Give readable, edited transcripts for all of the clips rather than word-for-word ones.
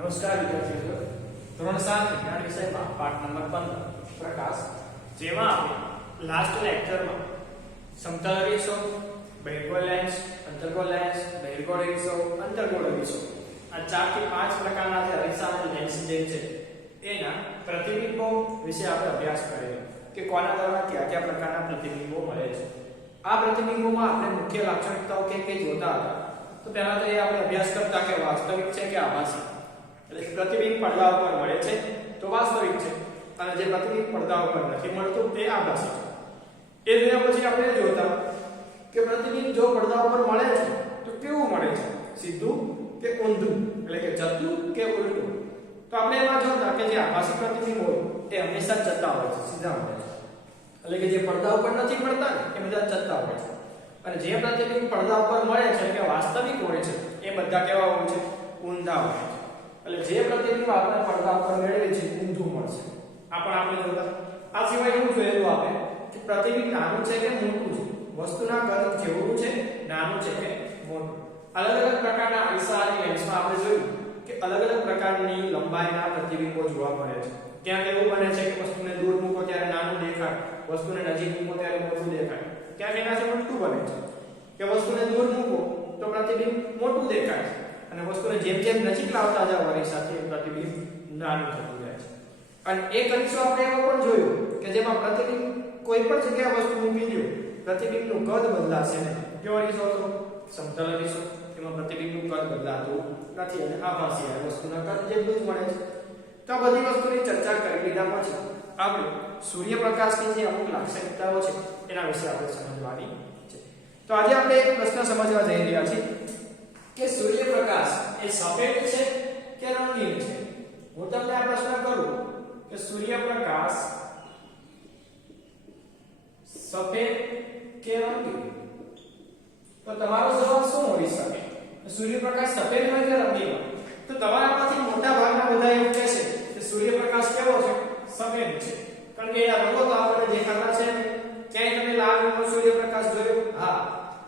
નમસ્કાર વિદ્યાર્થી મિત્રો, ધોરણ 7 વિજ્ઞાન વિષયમાં પાઠ નંબર 15 પ્રકાશ, જેમાં આપણે લાસ્ટ લેક્ચરમાં સમતલ અરીસો, બહિર્ગોળ લેન્સ, અંતર્ગોળ લેન્સ, બહિર્ગોળ અરીસો, અંતર્ગોળ અરીસો આ 4 થી 5 પ્રકારના જે અરીસા અને લેન્સ જે છે એના પ્રતિબિંબો વિશે આપણે અભ્યાસ કરેલો કે કોના દ્વારા કયા કયા પ્રકારના પ્રતિબિંબો મળે છે। આ પ્રતિબિંબોમાં આપણે મુખ્ય લાક્ષણિકતાઓ કે જોતા હતા। તો પહેલા તો એ આપણે અભ્યાસ કરતા કે વાસ્તવિક છે કે આભાસી। એટલે પ્રતિબિંબ પડદા ઉપર મળે છે તો વાસ્તવિક છે, અને જે પ્રતિબિંબ પડદા ઉપર નથી મળતું તે આભાસી છે। એ જોયા પછી આપણે જોતા કે પ્રતિબિંબ જો પડદા ઉપર મળે છે તો કેવું મળે છે, સીધું કે ઊંધું, એટલે કે જતું કે ઉલટું। તો આપણે એમાં જોતા કે જે આભાસી પ્રતિબિંબ હોય એ હંમેશા જતા હોય છે, સીધા મળે છે, એટલે કે જે પડદા ઉપર નથી મળતા ને એ બધા જતા હોય છે, અને જે પ્રતિબિંબ પડદા ઉપર મળે છે કે વાસ્તવિક હોય છે એ બધા કેવા હોય છે, ઊંધા હોય છે। એટલે જે પ્રતિબિંબ આપણે પડદા ઉપર મેળવે છે ઊંધું મળશે। આ પણ આપણે જોતા। આ સિવાય એવું જોયેલું આપણે કે પ્રતિબિંબ નાનું છે કે મોટું છે, વસ્તુના કદ જેવું છે, નાનું છે કે મોટું। અલગ અલગ પ્રકારના અરીસા અને લેન્સમાં આપણે જોયું કે અલગ અલગ પ્રકારની લંબાઈના પ્રતિબિંબો જોવા મળે છે। ક્યાંક એવું બને છે કે વસ્તુને દૂર મૂકો ત્યારે નાનું દેખાય, વસ્તુને નજીક મૂકો ત્યારે મોટું દેખાય। ક્યાંક એનાથી ઉલટું બને છે કે વસ્તુને દૂર મૂકો તો પ્રતિબિંબ મોટું દેખાય છે, અને વસ્તુને જેમ જેમ નજીક લાવતા જાવ અરીસાથી પ્રતિબિંબ નાનું થતું જાય છે। અને એક અરીસો આપણે એવો પણ જોયું કે જેમાં પ્રતિબિંબ કોઈ પણ જગ્યાએ વસ્તુ મૂકી દો પ્રતિબિંબનું કદ બદલાશે નહીં। કેવો અરીસો હતો? સમતલ અરીસો। એમાં પ્રતિબિંબનું કદ બદલાતું નથી, અને આભાસી આ વસ્તુના કદ જેટલું જ મળે છે। તો આ બધી વસ્તુની ચર્ચા કરી લીધા પછી આપણે સૂર્યપ્રકાશની જે અમુક લાક્ષણિકતાઓ છે એના વિશે આપણે સમજવાની છે। તો આજે આપણે એક પ્રશ્ન સમજવા જઈ રહ્યા છીએ કે સૂર્યપ્રકાશ એ સફેદ છે કે રંગીન છે। હું તમને આ પ્રશ્ન કરું કે સૂર્યપ્રકાશ સફેદ કે રંગીન, તો તમારો જવાબ શું હોઈ શકે? સૂર્યપ્રકાશ સફેદ હોય કે રંગીન હોય? તો તમારામાંથી મોટા ભાગના બધા એવું કહેશે કે સૂર્યપ્રકાશ કેવો છે? સફેદ છે, કારણ કે એના રંગો તો આપણને દેખાતા છે। ક્યાંય તમે લાલ રંગનો સૂર્યપ્રકાશ જોયો? હા।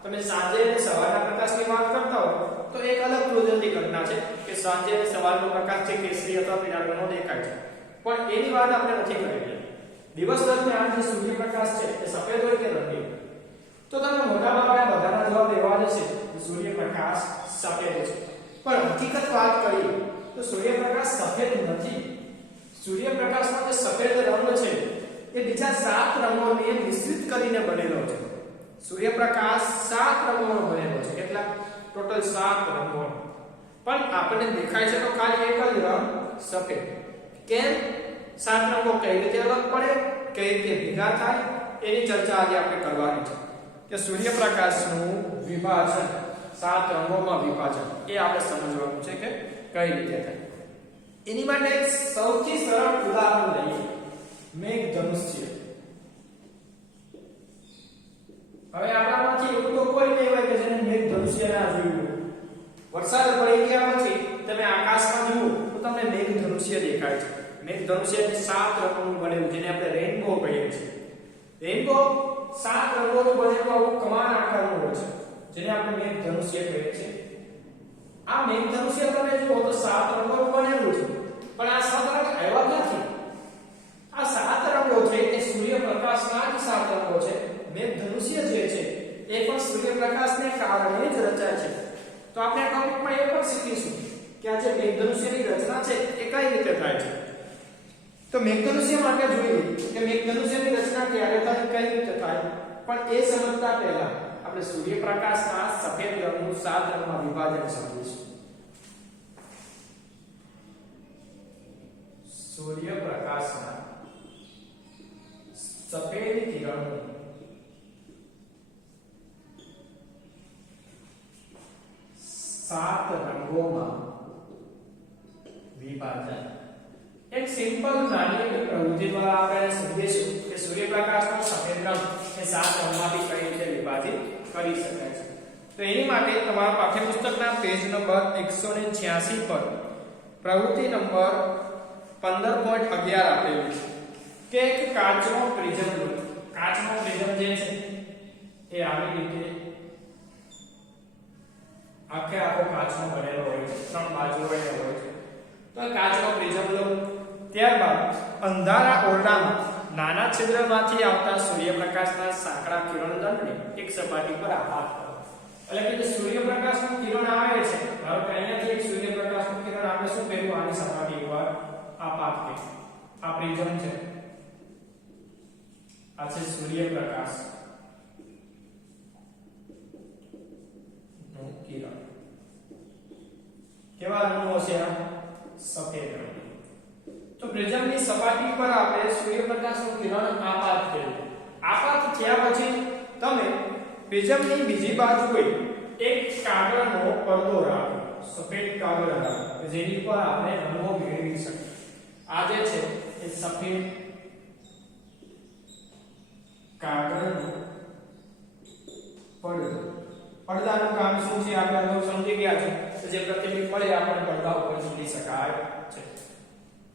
તમે સાંજે અને સવારના પ્રકાશની વાત કરતા હો તો એક અલગ કુદરતી ઘટના છે કે સાંજે અને સવારનો પ્રકાશ છે કેસરી અથવા પીળા રંગનો દેખાય છે, પણ એની વાત આપણે નથી કરેલી। દિવસ દરમિયાન જે સૂર્યપ્રકાશ છે એ સફેદ હોય કે રંગીન? તો તમે મોટા ભાગના બધાના જવાબ એવા જ છે કે સૂર્યપ્રકાશ સફેદ છે, પણ હકીકત વાત કરીએ તો સૂર્યપ્રકાશ સફેદ નથી। સૂર્યપ્રકાશનો જે સફેદ રંગ છે એ બીજા 7 રંગોને મિશ્રિત કરીને બનેલો છે। સૂર્યપ્રકાશ 7 રંગોનો બનેલો છે। કેટલા? ટોટલ 7 રંગો, પણ આપણને દેખાય છે તો ખાલી એક જ રંગ સફેદ। કેમ? 7 રંગો કઈ રીતે અલગ પડે, કઈ રીતે ભેગા થાય, એની ચર્ચા આજે આપણે કરવાની છે કે સૂર્યપ્રકાશનું વિભાજન 7 રંગોમાં વિભાજન એ આપણે સમજવાનું છે કે કઈ રીતે થાય। એની માટે એક સૌથી સરળ ઉદાહરણ લઈએ, મેઘધનુષ્ય। હવે આપણામાંથી એવું તો કોઈ નહીં હોય કે જેને મેઘધનુષ્ય ના જોયું હોય। વરસાદ પડી ગયા પછી તમે આકાશમાં જુઓ તો તમને મેઘધનુષ્ય દેખાય છે। મેઘધનુષ્ય 7 રંગોનું બનેલું, જેને આપણે રેનબો કહીએ છીએ। રેનબો 7 રંગોનું બનેલું આવું કમાન આકારનું હોય છે, જેને આપણે મેઘધનુષ્ય કહીએ છીએ। આ મેઘધનુષ્ય તમે જુઓ તો 7 રંગોનું બનેલું છે, પણ આ 7 રંગ આવ્યા ક્યાંથી? આ 7 રંગો છે એ સૂર્યપ્રકાશના જ 7 રંગો છે। મેઘધનુષ્ય જે છે એ પણ સૂર્યપ્રકાશને કારણે જ રચાય છે। તો આપણે આ ટોપિકમાં એ પણ શીખીશું કે આ જે મેઘધનુષ્યની રચના છે એ કઈ રીતે થાય છે। તો મેઘધનુષ્ય માટે જોઈએ કે મેઘધનુષ્યની રચના ક્યારે થાય, કઈ રીતે થાય, પણ એ સમજતા પહેલા આપણે સૂર્યપ્રકાશના સફેદ રંગનું 7 રંગમાં વિભાજન સમજીશું। સૂર્યપ્રકાશના સફેદ કિરણનું 7 રંગોમાં વિભાજન। એક સિમ્પલ નાની પ્રવૃત્તિ દ્વારા આપણે સમજીશું કે સૂર્યપ્રકાશનો સફેદ રંગ એ 7 રંગમાંથી કઈ રીતે વિભાજિત કરી શકાય છે। તો એની માટે તમારા પાઠ્યપુસ્તકના પેજ નંબર 186 પર પ્રવૃત્તિ નંબર 15.11 આપેલું છે કે એક કાચનો પ્રિઝમ લો। કાચનો પ્રિઝમ જે છે એ આવી રીતે આખે આખો કાચનો બનેલો હોય છે, 3 બાજુ હોય છે। તો કાચનો પ્રિઝમ લો, ત્યારબાદ અંધારા ઓરડામાં નાના છિદ્રમાંથી આવતા સૂર્યપ્રકાશના સાંકડા કિરણદંડને એક સપાટી પર આપાત કરો. એટલે કે જે સૂર્યપ્રકાશનું કિરણ આવે છે, ધારો કે અહીંયાથી એક સૂર્યપ્રકાશનું કિરણ આપણે શું કર્યું, આની સપાટી પર આપાત કર્યું. આ પ્રિઝમ છે, આ છે સૂર્યપ્રકાશ નું કિરણ. કેવા રંગનો છે? આ સફેદ રંગ. તો પ્રિઝમની સપાટી પર આપણે સૂર્યપ્રકાશનું કિરણ આપાત કર્યું. આપાત થયા પછી તમે પ્રિઝમની બીજી બાજુએ એક કાગળનો પડદો રાખો, સફેદ કાગળ રાખો, જેની પર આપણે રંગો મેળવી શકીએ. આ જે છે એ સફેદ કાગળનો પડદો. પડદાનું કામ શું છે આપણે અગાઉ સમજી ગયા છે. તો જે પ્રતિબિંબ મળે આપણે પડદા ઉપર જોડી શકાય છે.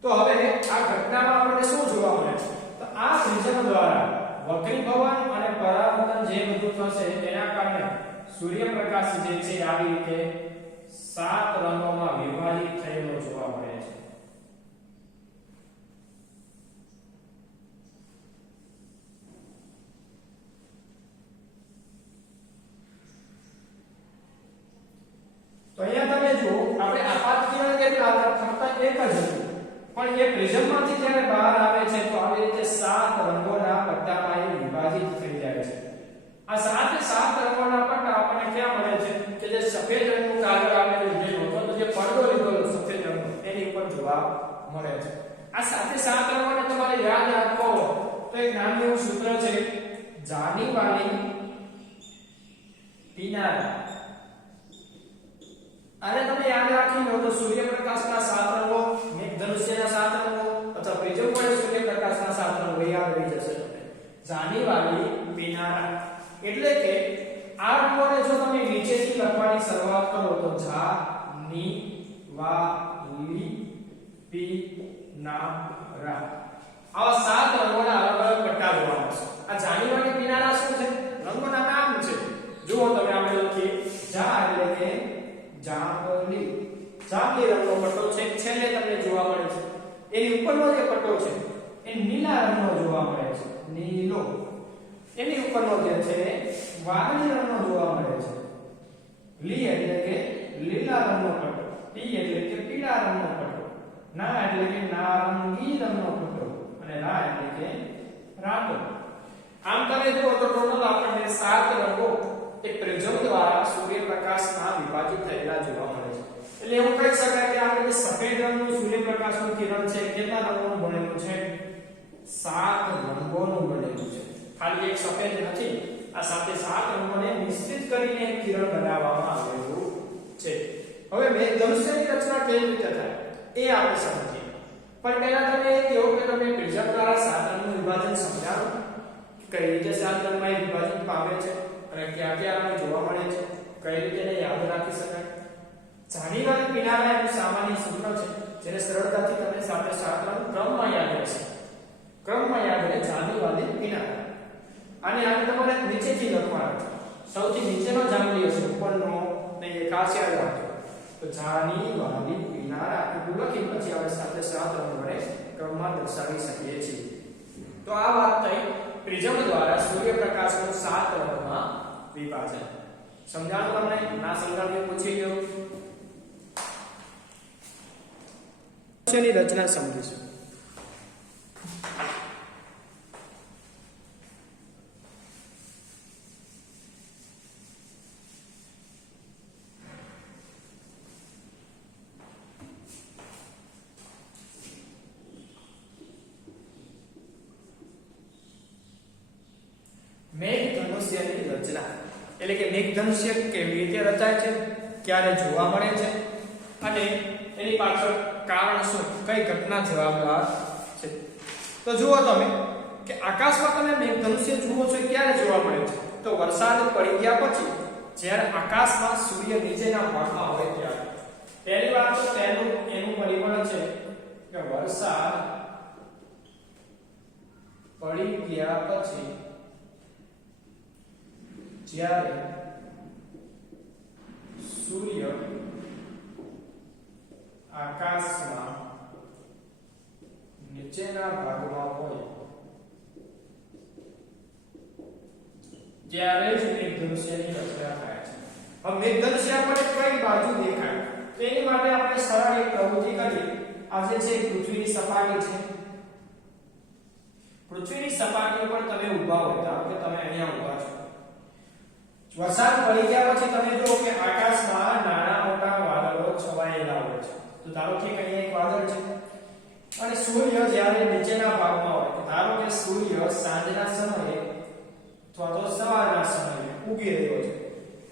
તો હવે આ ઘટનામાં આપણને શું જોવા મળે છે? તો આ પ્રિઝમ દ્વારા વક્રીભવન અને પરાવર્તન જે બધું થશે તેના કારણે સૂર્યપ્રકાશ જે છે આવી રીતે 7 રંગોમાં વિભાજિત થયેલો જોવા મળે છે. તો અહીંયા તમે જુઓ, આપણે આપાત કિરણ કેટલા હતા? ફક્ત એક જ હતું, પણ એ પ્રિઝમમાંથી જ્યારે બહાર આવે છે તો આવી રીતે 7 રંગોના પટ્ટામાં એ વિભાજિત થઈ જાય છે. આ 7 રંગોના પટ્ટા આપણને ક્યાં મળે છે? કે જે સફેદ રંગનું કાગળ આપણે લીધેલું હતો, તો જે પડદો લીધેલો સફેદ રંગનો, એની ઉપર જોવા મળે છે. આ 7 રંગોને તમારે યાદ રાખવો તો એક નાનું એવું સૂત્ર છે, જાની વાળી પીનારા. આને તમે યાદ રાખી લો તો સૂર્યપ્રકાશના 7 રંગો, મેઘધનુષ્યના 7 રંગો અથવા પ્રિઝમ વડે સૂર્યપ્રકાશના 7 રંગો યાદ રહી જશે તમને. જાની વાળી પીનારા એટલે કે આ રંગોને જો તમે નીચેથી લખવાની શરૂઆત કરો તો જા ની વા લી પી ના રા, આવા 7 રંગોના અલગ અલગ પટ્ટા જોવા મળશે. આ જાની વાળી પીનારા શું છે? રંગોના નામ છે. જુઓ તમે આપણે લખીએ, જા એટલે કે જાંબલી, જાંબલી રંગનો પટ્ટો છે, છેલ્લે તમને જોવા મળે છે. એની ઉપરનો જે પટ્ટો છે એ નીલા રંગનો જોવા મળે છે, નીલો. એની ઉપરનો જે છે વાદળી રંગનો જોવા મળે છે. લી એટલે કે લીલા રંગનો પટ્ટો, પી એટલે કે પીળા રંગનો પટ્ટો, ના એટલે કે નારંગી રંગનો પટ્ટો અને રા એટલે કે રાતો. આમ તમે જુઓ તો ટોટલ આપણને 7 રંગો એક પ્રિઝમ દ્વારા સૂર્યપ્રકાશના વિભાજિત થયેલા જોવા મળે છે. એટલે એવું કહી શકાય કે આપણે સફેદ રંગનું સૂર્યપ્રકાશનું કિરણ છે કેટલા રંગોનું બનેલું છે? 7 રંગોનું બનેલું છે. ખાલી એક સફેદ નથી, આ સાથે 7 રંગોને મિશ્રિત કરીને એક કિરણ બનાવવામાં આવેલું છે. હવે મેઘધનુષ્યની રચના કેવી રીતે થાય એ આપણે સમજીએ. પણ પહેલા તમે એ કહો કે તમે પ્રિઝમ દ્વારા 7 રંગનું વિભાજન સમજાવો. કઈ રીતે 7 રંગમાં વિભાજિત પામે છે અને ક્યાં ક્યાં રંગ જોવા મળે છે, કઈ રીતે એને યાદ રાખી શકાય. જાની વાળી પીનારા એનું સામાન્ય સૂત્ર છે, જેને સરળતાથી તમે સાથે 7 રંગ ક્રમમાં યાદ રહેશે. ક્રમમાં યાદ રહે જાની વાળી પીનારા. અને આપણે તમારે નીચેથી લખવાનું છે. સૌથી નીચેનો જાંબલી હશે, ઉપરનો ને એ ખાસ યાદ રાખજો. તો જાની વાળી પીનારા એટલું લખી પછી આપણે સાથે 7 રંગ વડે ક્રમમાં દર્શાવી શકીએ છીએ. તો આ વાત થઈ પ્રિઝમ દ્વારા સૂર્યપ્રકાશનું 7 રંગમાં વિભાજન. સમજાણું તમને? ના સમજાણું પૂછી લો. ની રચના સમજીશું. મેઘધનુષ્યની રચના એટલે કે મેઘધનુષ્ય કેવી રીતે રચાય છે, ક્યારે જોવા મળે છે અને એની પાછળ કારણ શું, કઈ ઘટના જવાબદાર છે. તો જુઓ તમે કે આકાશમાં તમે મેઘધનુષ્ય જુઓ છો ક્યારે જોવા મળે છે? તો વરસાદ પડી ગયા પછી, જ્યારે આકાશમાં સૂર્ય નીચેના ભાગમાં હોય ત્યારે. પહેલી વાત તો એનું પરિબળ છે કે વરસાદ પડી ગયા પછી જ્યારે સૂર્ય આકાશમાં નીચેના ભાગમાં હોય ત્યારે જ મેઘધનુષ્યની રચના થાય છે. હવે મેઘધનુષ્ય આપણે કઈ બાજુ દેખાય તેની માટે આપણે સરળ એક પ્રવૃત્તિ કરીએ. આ જે છે પૃથ્વીની સપાટી છે. પૃથ્વીની સપાટી ઉપર તમે ઊભા હોય, ધારો કે તમે અહીંયા ઊભા છો. વરસાદ પડી ગયા પછી તમે જુઓ કે આકાશમાં નાના મોટા વાદળો છવાયેલા હોય છે. તો ધારો કે અહીંયા એક વાદળ છે અને સૂર્ય જ્યારે નીચેના ભાગમાં હોય, ધારો કે સૂર્ય સાંજના સમયે અથવા તો સવારના સમયે ઉગી રહ્યો છે.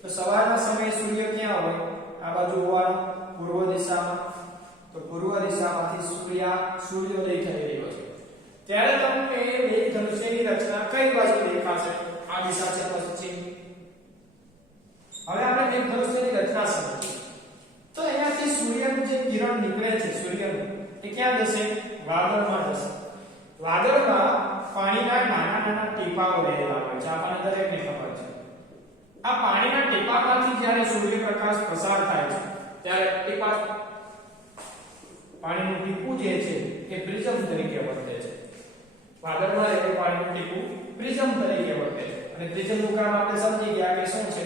તો સવારના સમયે સૂર્ય ક્યાં હોય? આ બાજુ હોવાનો, પૂર્વ દિશામાં. તો પૂર્વ દિશામાંથી સૂર્યોદય થઈ રહ્યો છે. ત્યારે તમને મેઘધનુષ્યની રચના કઈ બાજુ દેખાશે? આ દિશા છે પશ્ચિમ. હવે આપણે મેઘધનુષ્યની રચના સમજીએ. તો અહીંયાથી સૂર્યનું જે કિરણ નીકળે છે, સૂર્યનું, એ ક્યાં જશે? વાદળમાં જશે. વાદળમાં પાણીના નાના નાના ટીપાઓ રહેલા હોય છે, આપણને દરેકને ખબર છે. આ પાણીના ટીપામાંથી જ્યારે સૂર્યપ્રકાશ પસાર થાય છે ત્યારે ટીપા પાણીનું ટીપું જે છે એ પ્રિઝમ તરીકે વર્તે છે. વાદળમાં રહેલું પાણીનું ટીપું પ્રિઝમ તરીકે વર્તે છે. અને પ્રિઝમનું કામ આપણે સમજી ગયા કે શું છે?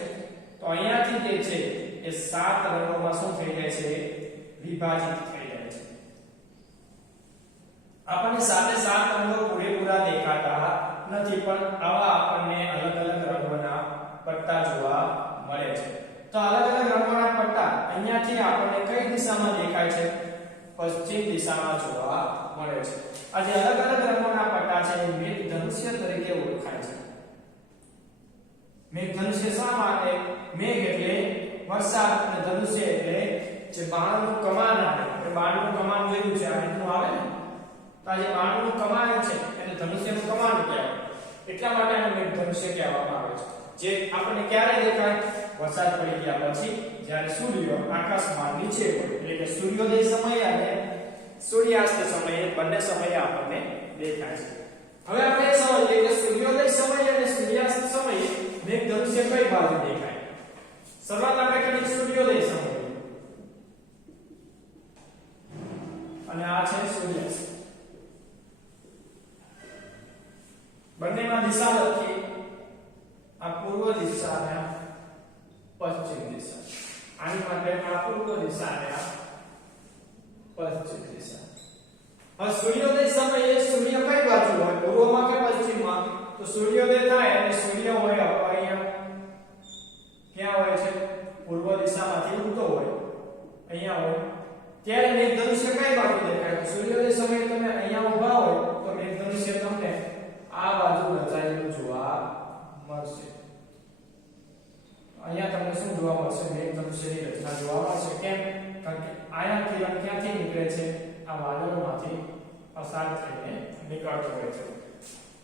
તો અહીંયાથી જે છે એ 7 રંગોમાં શું થઈ જાય છે? વિભાજિત થઈ જાય છે. આપણને સાથે 7 રંગો પૂરેપૂરા દેખાતા નથી, પણ આવા આપણને અલગ અલગ રંગોના પટ્ટા જોવા મળે છે. તો અલગ અલગ રંગોના પટ્ટા અહીંયાથી આપણને કઈ દિશામાં દેખાય છે? પશ્ચિમ દિશામાં જોવા મળે છે. આ જે અલગ અલગ રંગોના પટ્ટા છે એ મેઘધનુષ્ય તરીકે ઓળખાય છે. મેઘધનુષ્ય શા માટે? મેઘ એટલે વરસાદ અને ધનુષ્ય એટલે જે બાણનું કમાન આવે. એ બાણનું કમાન જોયું છે, આ રીતનું આવે ને. તો આ જે બાણનું કમાન છે એને ધનુષ્યનું કમાન કહેવાય. એટલા માટે આને મેઘધનુષ્ય કહેવામાં આવે છે. જે આપણને ક્યારે દેખાય? વરસાદ પડી ગયા પછી, જ્યારે સૂર્ય આકાશમાં નીચે હોય, એટલે કે સૂર્યોદય સમયે અને સૂર્યાસ્ત સમયે બંને સમયે આપણને દેખાય છે. હવે આપણે સમજીએ કે સૂર્યોદય સમયે અને સૂર્યાસ્ત સમયે મેઘધનુષ્ય કઈ બાજુ દેખાય? શરૂઆત આપણે કરી સૂર્યોદય સમયે અને આ છે સૂર્યાસ્ત. બંનેમાં દિશા લખીએ. આ પૂર્વ દિશા અને પશ્ચિમ દિશા. આની માટે આ પૂર્વ દિશા અને આ પશ્ચિમ દિશા. હવે સૂર્યોદય સમયે સૂર્ય કઈ બાજુ હોય? પૂર્વમાં કે પશ્ચિમમાં? તો સૂર્યોદય થાય અને સૂર્ય હોય અહીંયા ક્યાં હોય છે? પૂર્વ દિશામાંથી ઉગતો હોય, અહીંયા હોય. ત્યારે મેઘધનુષ્ય કઈ બાજુ દેખાય? સૂર્યોદય સમયે તમે અહીંયા ઊભા હોય તો મેઘધનુષ્ય તમને આ બાજુ રચાયેલું જોવા મળશે. અહીંયા તમને શું જોવા મળશે? મેઘધનુષ્યની રચના જોવા મળશે. કેમ? કારણ કે આયા કિરણ ક્યાંથી નીકળે છે? આ વાદળોમાંથી પસાર થઈને નીકળતો હોય છે.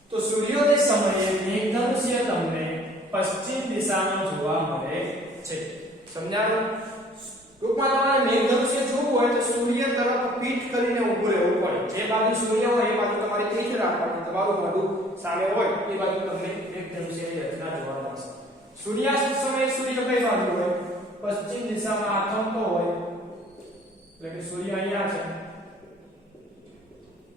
તો સૂર્યોદય સમયે મેઘધનુષ્ય તમને પશ્ચિમ દિશામાં જોવા મળે છે. સમજાયું? ટૂંકમાં તમારે મેઘધનુષ્ય જોવું હોય તો સૂર્ય તરફ પીઠ કરીને ઊભું રહેવું પડે. જે બાજુ સૂર્ય હોય એ બાજુ તમારી પીઠ રાખવાની, તમારું મોઢું સામે હોય એ બાજુ તમને મેઘધનુષ્યની રચના જોવા મળશે. સૂર્યાસ્ત સમયે સૂર્ય કઈ બાજુ હોય? પશ્ચિમ દિશામાં આથમતો હોય, એટલે કે સૂર્ય અહીંયા છે.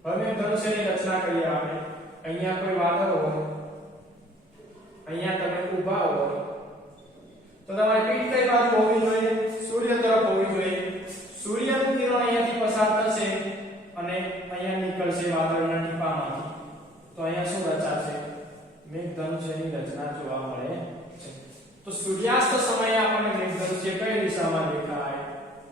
હવે ધનુષ્યની રચના કરીએ આપણે. અહીંયા કોઈ વાદળ હોય, અહીંયા તમે ઊભા હોય, તો તમારી પીઠ કઈ બાજુ હોવી જોઈએ? સૂર્ય તરફ હોવી જોઈએ. સૂર્યનું કિરણ અહીંયાથી પસાર થશે અને અહીંયા નીકળશે વાદળના ટીપામાંથી. તો અહીંયા શું રચાશે? મેઘધનુષ્યની રચના જોવા મળે છે. તો સૂર્યાસ્ત સમયે આપણને મેઘધનુષ્ય કઈ દિશામાં દેખાય?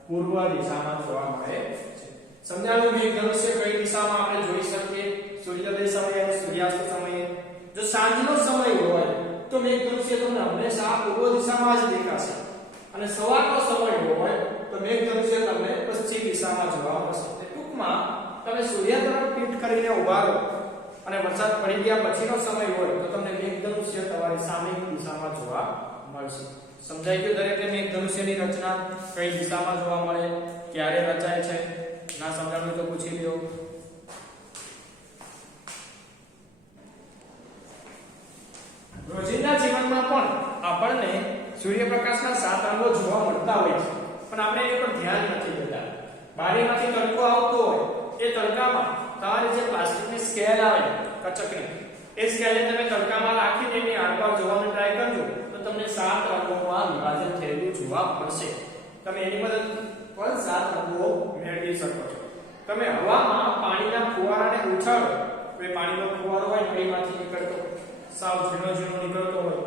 પૂર્વ દિશામાં જોવા મળે છે. સમજાયું? મેઘધનુષ્ય કઈ દિશામાં આપણે જોઈ શકીએ? સૂર્યોદય સમયે અને સૂર્યાસ્ત સમયે. જો સાંજનો સમય હોય તો મેઘધનુષ્ય તમને હંમેશા પૂર્વ દિશામાં જ દેખાશે, અને સવારનો સમય હોય તો મેઘધનુષ્ય તમને પશ્ચિમ દિશામાં જોવા મળશે. ટૂંકમાં તમે સૂર્ય તરફ પીઠ કરીને ઊભા રહો અને વરસાદ પડી ગયા પછીનો સમય હોય તો તમને મેઘધનુષ્ય તમારી સામેની દિશામાં જોવા મળશે. સમજાઈ ગયું દરેકને મેઘધનુષ્યની રચના કઈ દિશામાં જોવા મળે, ક્યારે રચાય છે? ના સમજાણું તો પૂછી લ્યો. રોજિંદા જીવનમાં પણ આપણને સૂર્યપ્રકાશના 7 રંગો જોવા મળતા હોય છે, પણ આપણે એની પર ધ્યાન નથી દેતા. બારીમાંથી તડકો આવતો હોય, એ તડકામાં તમારી જે પ્લાસ્ટિકની સ્કેલ આવે કચકની, એ સ્કેલને તમે તડકામાં રાખીને એની આરપાર જોવાનો ટ્રાય કરજો તો તમને 7 રંગોમાં વિભાજન થયેલું જોવા મળશે. તમે એની મદદ પણ 7 રંગો મેળવી શકો છો. તમે હવામાં પાણીના ફુવારાને ઉછાળો, કોઈ પાણીનો ફુવારો હોય નળીમાંથી નીકળતો, સાવ ઝીણો ઝીણો નીકળતો હોય,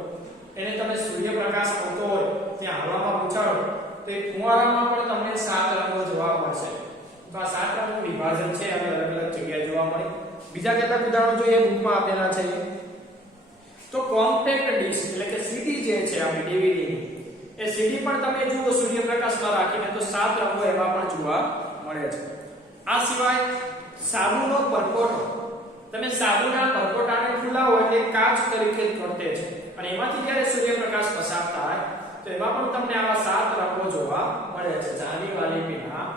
એને તમે સૂર્યપ્રકાશ આવતો હોય ત્યાં હવામાં ઉછાળો તો એ ફુવારામાં પણ તમને 7 રંગો જોવા મળશે. તો આ 7 રંગનું વિભાજન છે અને અલગ અલગ જગ્યાએ જોવા મળે. બીજા કેટલાક ઉદાહરણો જોઈએ બુકમાં આપેલા છે. તો કોમ્પેક્ટ ડિશ એટલે કે સીડી જે છે આપણી ડીવીડી, એ સીડી પણ તમે જુઓ સૂર્યપ્રકાશમાં રાખીને તો 7 રંગો એમાં પણ જોવા મળે છે. આ સિવાય સાબુનો પરપોટો, તમે સાબુના પરપોટાને ખુલાવો એટલે કાચ તરીકે વર્તે છે અને એમાંથી જ્યારે સૂર્યપ્રકાશ પસાર થાય તો એમાં પણ તમને આવા 7 રંગો જોવા મળે છે. જાની વાલી પીના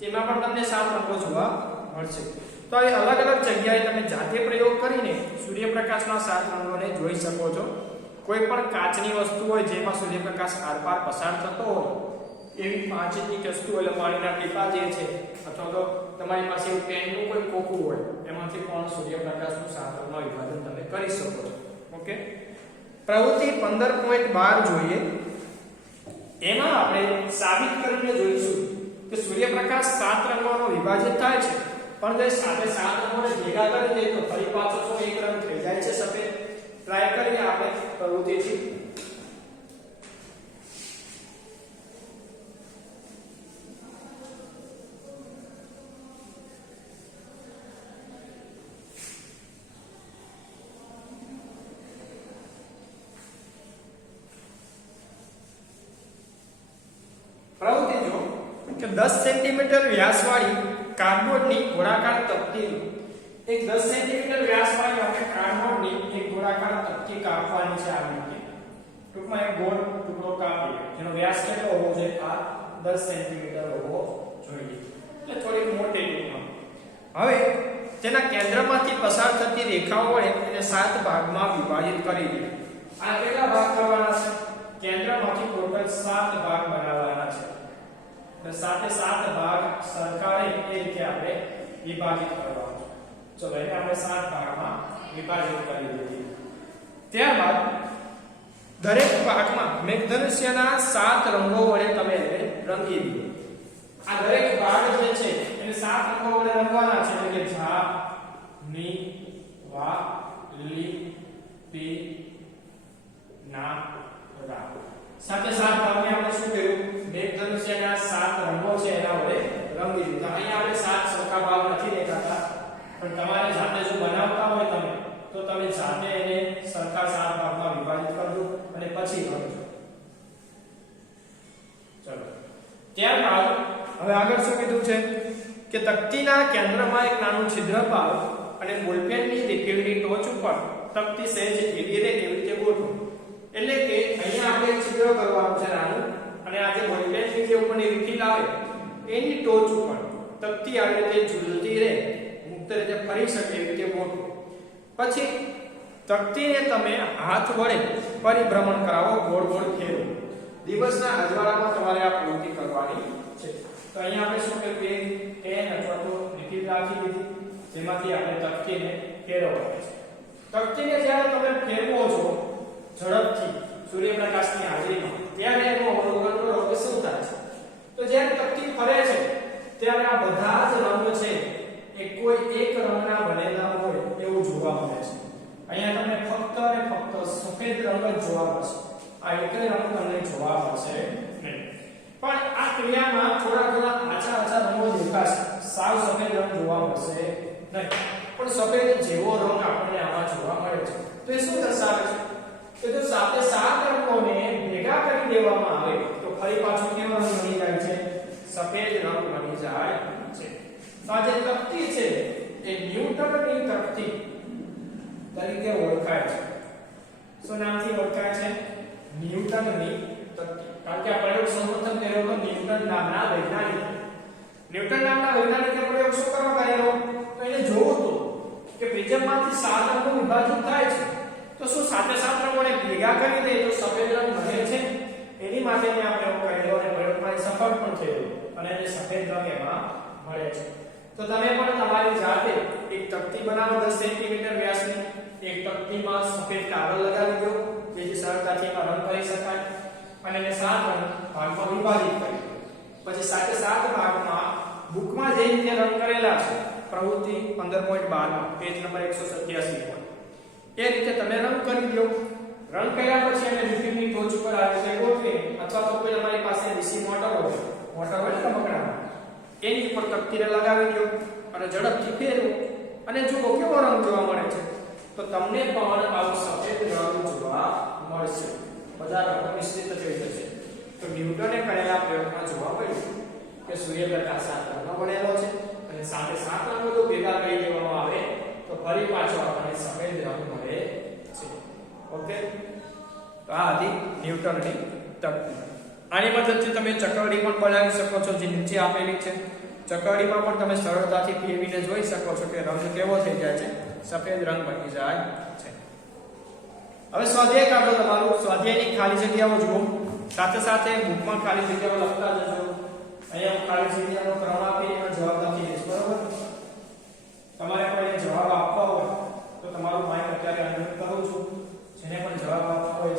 તેમાં પણ તમને 7 રંગો જોવા મળશે. તો આ અલગ અલગ જગ્યાએ તમે જાતે પ્રયોગ કરીને સૂર્યપ્રકાશના 7 રંગોને જોઈ શકો છો. કોઈ પણ કાચની વસ્તુ હોય જેમાં સૂર્યપ્રકાશ આરપાર પસાર થતો હોય, એવી કાચની વસ્તુ એટલે પાણીના ટીપા જે છે અથવા તો તમારી પાસે પેનનું કોઈ કોકું હોય એમાંથી પણ સૂર્યપ્રકાશનું 7 રંગમાં વિભાજન તમે કરી શકો છો. ઓકે, પ્રવૃત્તિ 15.12 જોઈએ. એમાં આપણે સાબિત કરીને જોઈશું કે સૂર્યપ્રકાશ 7 રંગોમાં વિભાજિત થાય છે, પણ જો સાથે 7 રંગોને ભેગા કરી દે તો ફરી પાછો શું એક રંગ થઈ જાય છે સફેદ. ટ્રાય કરીએ આપણે પ્રવૃત્તિથી. પ્રવૃત્તિ જો કે 10 સેન્ટીમીટર વ્યાસવાળી કાર્ડબોર્ડની ગોળાકાર તકતી, એક 10 સેન્ટીમીટર વ્યાસવાળી આપણે કાર્ડબોર્ડની એક ગોળાકાર તકતી કાપવાની છે. આવી રીતે ટૂંકમાં એક ગોળ ટુકડો કાપીએ જેનો વ્યાસ કેટલો હોવો જોઈએ? આ 10 સેન્ટીમીટર હોવો જોઈએ, એટલે થોડીક મોટી ટૂંકમાં. હવે તેના કેન્દ્રમાંથી પસાર થતી રેખાઓ વડે એને 7 ભાગમાં વિભાજિત કરી દઈએ. આ કેટલા ભાગ કરવાના છે? કેન્દ્રમાંથી ટોટલ 7 ભાગ બનાવવાના છે. એટલે 7 ભાગ સરખાને એ રીતે આપણે વિભાજિત કરવાના છે. ચલો એને આપણે 7 ભાગમાં વિભાજિત કરી દઈએ. ત્યારબાદ દરેક ભાગમાં મેઘધનુષ્યના 7 રંગો વડે તમે એને રંગી દો. આ દરેક ભાગ જે છે એને 7 રંગો વડે રંગવાના છે, એટલે કે જા, ની, વા, લી, પી, ના, રા. સાથે 7 ભાગને આપણે શું કર્યું? મેઘધનુષ્યના 7 રંગો છે એના વડે રંગી દીધા. અહીંયા આપણે 7 સરખા ભાગ નથી દેખાતા, પણ તમારે જાતે જો બનાવતા હોય તમે તો તમે જાતે એને સરખા 7 ભાગમાં વિભાજિત કરજો અને પછી રંગજો. ચલો, ત્યારબાદ હવે આગળ શું કીધું છે કે તકતીના કેન્દ્રમાં એક નાનું છિદ્ર પાડો અને બોલપેનની રિફિલની ટોચ ઉપર તકતી સહેજ ઢીલી રહે એવી રીતે ગોઠવો. એટલે કે અહીંયા આપણે છિદ્ર કરવાનું છે નાનું, અને આ જે બોલપેનની જે ઉપરની રિફિલ આવે એની ટોચ ઉપર તકતી આવી રીતે ઝૂલતી રહે, મુક્ત રીતે ફરી શકે એવી રીતે ગોઠવો. પછી તકતીને તમે હાથ વડે પરિભ્રમણ કરાવો, ગોળ ગોળ ફેરવો. દિવસના અજવાળામાં તમારે આ પ્રવૃત્તિ કરવાની છે. તો અહીંયા આપણે શું કર્યું? પેન અથવા તો રિફિલ રાખી દીધી, જેમાંથી આપણે તકતીને ફેરવવાની છે. તકતીને જ્યારે તમે ફેરવો છો ઝડપથી સૂર્યપ્રકાશની હાજરીમાં, ત્યારે એનો અવલોકન કરો કે શું થાય છે. તો જ્યારે તકતી ફરે છે ત્યારે આ બધા જ રંગ છે એ કોઈ એક રંગના બનેલા હોય એવું જોવા મળે છે. અહીંયા તમને ફક્ત અને ફક્ત સફેદ રંગ જ જોવા મળશે, આ એક રંગ તમને જોવા મળશે નહીં. પણ આ ક્રિયામાં થોડા આછા રંગો દેખાશે, સાવ સફેદ રંગ જોવા મળશે નહીં, પણ સફેદ જેવો રંગ આપણને આમાં જોવા મળે છે. તો એ શું દર્શાવે છે કે જો સાથે 7 રંગોને ભેગા કરી દેવામાં આવે તો ફરી પાછો કેવો રંગ બની જાય છે? સફેદ રંગ બની જાય છે. તો આ જે તકતી છે એ ન્યૂટનની તકતી તરીકે ઓળખાય છે. શું નામથી ઓળખાય છે? ન્યૂટનની તકતી. કારણ કે આ પ્રયોગ સૌપ્રથમ કર્યો હતો ન્યૂટન નામના વૈજ્ઞાનિકે. ન્યૂટન નામના વૈજ્ઞાનિકે પ્રયોગ શું કરવા કર્યો? તો એને જોવું હતું કે પ્રિઝમમાંથી 7 રંગો વિભાજિત થાય છે તો શું સાથે 7 રંગોને ભેગા કરી દે તો સફેદ રંગ બને છે? એની માટે મેં આ પ્રયોગ કર્યો અને પ્રયોગમાં સફળ પણ થયો અને એને સફેદ રંગ એમાં મળે છે. તો તમે પણ તમારી જાતે એક તકતી બનાવો 10 સેન્ટીમીટર વ્યાસની. એક તકતીમાં સફેદ કાગળ લગાવી દો જેથી સરળતાથી એમાં રંગ કરી શકાય અને એને 7 ભાગમાં વિભાજિત કરી દો. પછી સાથે 7 ભાગમાં બુકમાં જે રીતે રંગ કરેલા છે પ્રવૃત્તિ 15.12 માં પેજ નંબર 187 પર એ રીતે તમે રંગ કરી દો. રંગ કર્યા પછી એને રિફિલની ટોચ ઉપર આ રીતે ગોઠવીને અથવા તો કોઈ તમારી પાસે ડીસી મોટર હોય ને રમકડામાં એની ઉપર તકતીને લગાવી દો અને ઝડપથી ફેરવો અને જુઓ કેવો રંગ જોવા મળે છે. તો તમને પણ આવો સફેદ રંગ જોવા મળશે. બધા રંગ મિશ્રિત થઈ જશે. તો ન્યૂટને કરેલા પ્રયોગમાં જોવા મળ્યું કે સૂર્યપ્રકાશ 7 રંગનો બનેલો છે અને સાથે 7 રંગો જો ભેગા કરી દેવામાં આવે તો ફરી પાછો આપણને સફેદ રંગ મળે છે. ઓકે, તો આ હતી ન્યૂટનની તકતી. આની મદદથી તમે ચકરડી પણ બનાવી શકો છો જે નીચે આપેલી છે. ચકરડીમાં પણ તમે સરળતાથી ફેરવીને જોઈ શકો છો કે રંગ કેવો થઈ જાય છે, સફેદ રંગ બની જાય છે. હવે સ્વાધ્યાય કાઢો તમારું. સ્વાધ્યાયની ખાલી જગ્યાઓ જુઓ. સાથે સાથે બુકમાં ખાલી જગ્યાઓ લખતા જજો. અહીંયા ખાલી જગ્યાનો ક્રમ આપી એનો જવાબ લખી દઈશ. બરોબર? તમારે કોઈ જવાબ આપવા હોય તો તમારું માઇક અત્યારે અનમ્યુટ કરું છું. જેને પણ જવાબ આપવા હોય